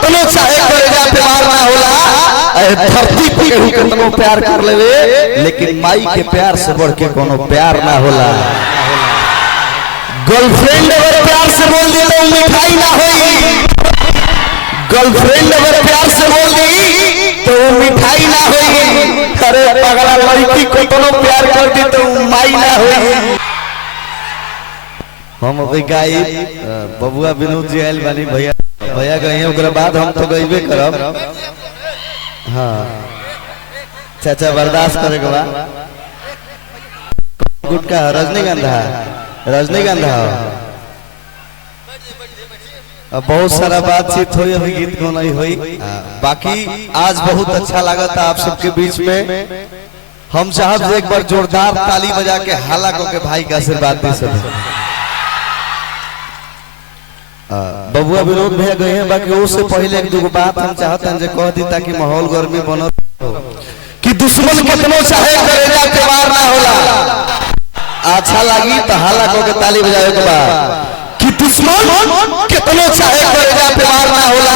कितनो चाहे करेजा प्यार ना होला धरती पे केहू कितनो प्यार कर लेवे लेकिन माई के प्यार से बढ़ के कोनो प्यार ना होला। गर्लफ्रेंड अगर प्यार से बोल दी तो मिठाई ना होई, गर्लफ्रेंड अगर प्यार से बोल दी तो मिठाई ना होई। अरे पगला लड़की को कितनो प्यार कर दी तो माई ना होई। हम अभी गाई बबुआ विनोद जी आयल बानी भैया भैया गए ओकरा बाद हम तो गईबे करब। हाँ चाचा बर्दाश्त करे के बा। गुटका रजनीगंधा रजनीगंधा अब बहुत सारा बातचीत हुई अभी गीत को नहीं हुई। बाकी आज बहुत अच्छा लगा था आप सबके बीच में। हम साहब एक बार जोरदार ताली बजा के हाला को के भाई का आशीर्वाद दे सके। बबुआ विनोद भैया गए हैं बाकी उससे पहले एक दो बात हम चाहते हैं जो कह दी ताकि माहौल गर्मी बनो कि दुश्मन कितनो चाहे करेजा प्यार ना होला। अच्छा लगी तो हाला को के ताली बजावे के बाद कि दुश्मन कितनो चाहे करेजा प्यार ना होला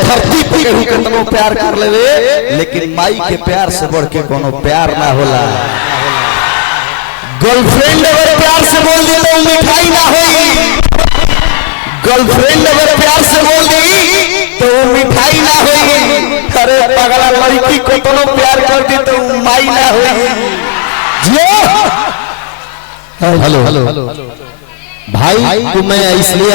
धरती पे केहू कितनो प्यार कर लेवे लेकिन माई के प्यार से बढ़ के कोनो प्यार ना होला। गर्लफ्रेंड अगर प्यार से बोल दी तो मिठाई ना होई, गर्लफ्रेंड अगर प्यार से बोल दी तो मिठाई ना होई। अरे पगला लड़की को कितनो प्यार कर दी तो माई ना होई। हेलो भाई तुम्हें इसलिए